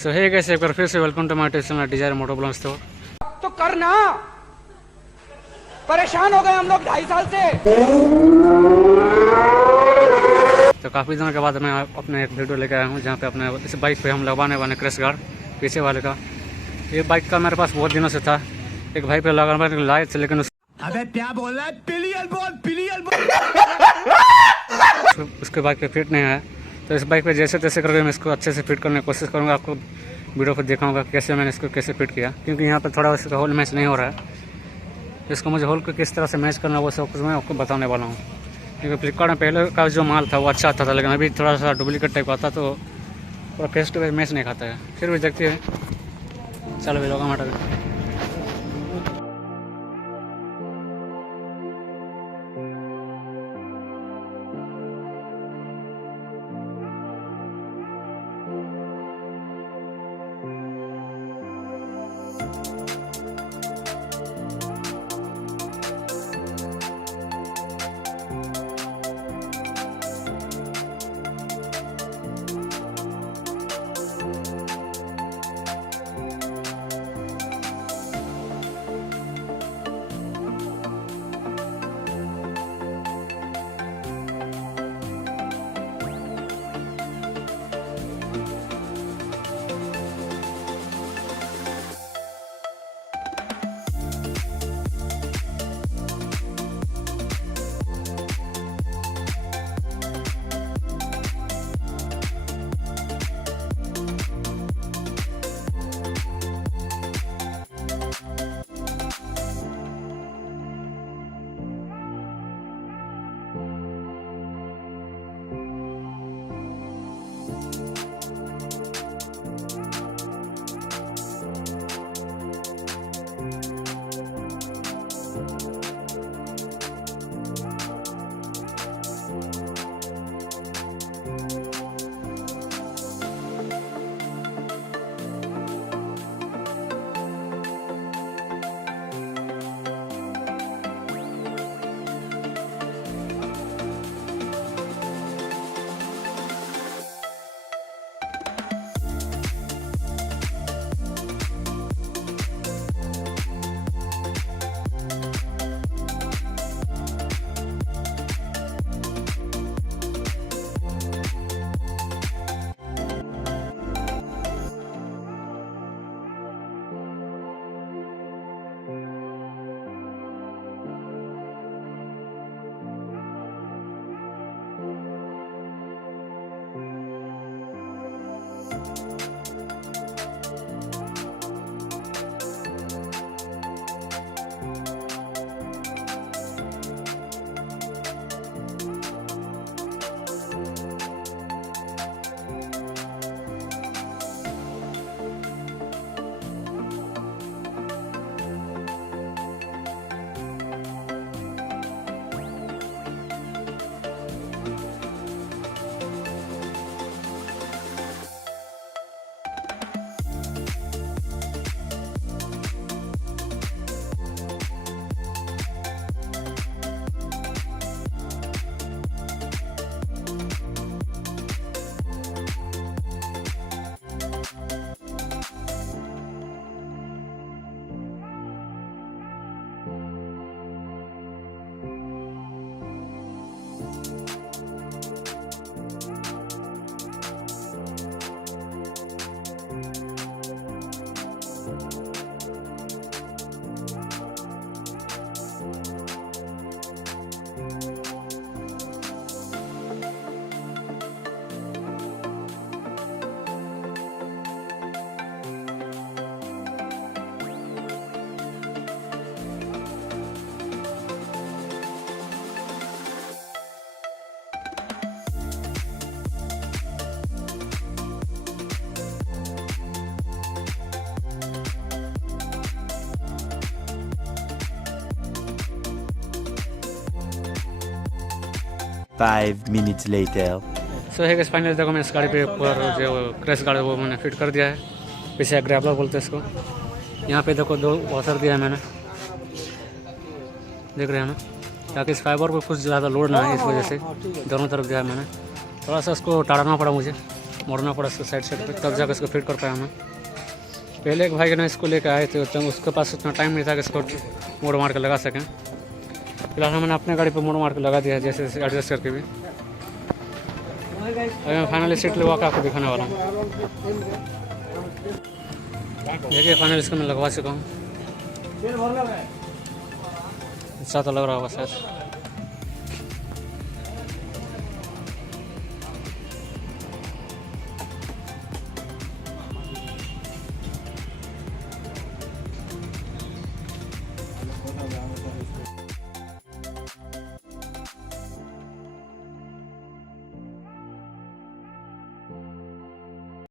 सो hey guys, एक बार फिर से welcome to my channel Desire Moto Blogs. तो करना परेशान हो गए हम लोग 2.5 साल से। तो काफ़ी दिनों के बाद मैं अपने एक वीडियो लेकर आया हूँ जहाँ पे अपने इस बाइक पे हम लगवाने वाले क्रैश गार्ड पीछे वाले का। ये बाइक का मेरे पास बहुत दिनों से था, एक भाई पे लगाने लाए थे, लेकिन अबे क्या बोल रहा है? पिलियल बोल। उसके बाइक पे फिट नहीं है। तो इस बाइक पे जैसे तैसे करके मैं इसको अच्छे से फिट करने की कोशिश करूँगा। आपको वीडियो पर दिखाऊंगा कैसे मैंने इसको कैसे फिट किया, क्योंकि यहाँ पे थोड़ा इसका होल मैच नहीं हो रहा है। इसको मुझे होल को किस तरह से मैच करना वो सब कुछ मैं आपको बताने वाला हूँ। क्योंकि फ्लिपकार्ट में पहले का जो माल था वो अच्छा आता था, लेकिन अभी थोड़ा सा डुप्लीकेट टाइप आता तो पूरा फेस टू फेस मैच नहीं खाता है। फिर भी देखते हैं, चलो लोग हमारा। Five minutes later. सो है फाइनली देखो मैं इस गाड़ी पे पूरा जो क्रैश गार्ड वो मैंने फिट कर दिया है। पीछे ग्रैबलर बोलते हैं इसको। यहाँ पे देखो 2 वॉशर दिया है मैंने, देख रहे हैं ना, ताकि इस फाइबर को कुछ ज़्यादा लोड ना है, इस वजह से दोनों तरफ दिया है मैंने। थोड़ा सा उसको टाड़ना पड़ा मुझे, मोड़ना पड़ा इसको साइड साइड पे, तब जाकर इसको फिट कर पाया मैं। पहले एक भाई के ना इसको लेकर आए थे, तो उसके पास उतना टाइम नहीं था कि इसको मोड़ मार के लगा सकें। फिलहाल हमने अपने गाड़ी पर मोड़ मार के लगा दिया है, जैसे जैसे एडजस्ट करके भी। अभी मैं फाइनली सीट लगवा के आपको दिखाने वाला हूँ। देखिए फाइनल इसको मैं लगवा चुका हूँ। अच्छा तो लग रहा होगा शायद।